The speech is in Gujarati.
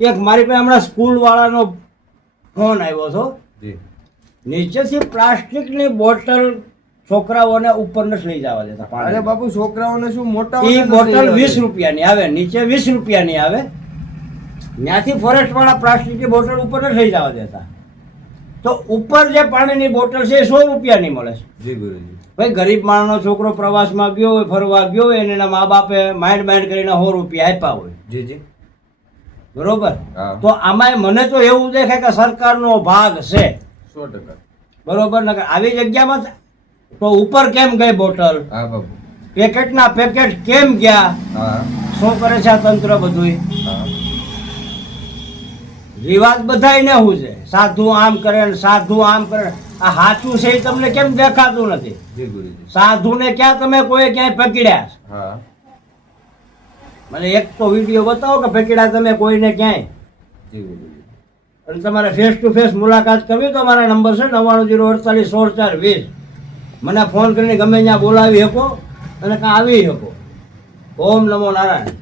એક મારી પાસે હમણાં સ્કૂલ વાળાનો ફોન આવ્યો હતો, જી નીચેથી પ્લાસ્ટિકની બોટલ છોકરાઓને ઉપર નથી લઈ જવા દેતા અરે પાણી. બાપુ છોકરાઓને શું મોટા એ બોટલ 20 રૂપિયાની આવે, નીચે 20 રૂપિયાની આવે. ત્યાંથી ફોરેસ્ટ વાળા પ્લાસ્ટિકની બોટલ ઉપર નથી લઈ જવા દેતા. તો ઉપર જે પાણીની બોટલ છે એ 100 રૂપિયાની મળે છે. જી ગુરુજી. ભાઈ ગરીબ માણસનો છોકરો પ્રવાસમાં ગયો હોય, ફરવા ગયો હોય, અને એના મા બાપે માઇન્ડ કરીને 100 રૂપિયા આપ્યા હોય, જી જી બરોબર. હા તો આમાં મને તો એવું દેખાય કે સરકારનો ભાગ છે, 100%. બરોબર ને. આવી જગ્યામાં તો ઉપર કેમ ગઈ બોટલ, હા બાપુ. પેકેટના પેકેટ કેમ ગયા, હા શું કરે છે આ તંત્ર બધું? હા રિવાજ બધાયને શું છે, સાધુ આમ કરે ને સાધુ આમ કરે. આ સાચું છે એ તમને કેમ દેખાતું નથી? જી ગુરુજી. સાધુને ક્યાં તમે કોઈ ક્યાંય પકડ્યા? હા મને એક તો વિડીયો બતાવો કે પકડ્યા તમે કોઈને ક્યાંય. જી ગુરુજી. અને તમારે ફેસ ટુ ફેસ મુલાકાત કરવી તો મારા નંબર છે 9904481620. મને ફોન કરીને ગમે ત્યાં બોલાવી શકો અને કાં આવી શકો. ઓમ નમો નારાયણ.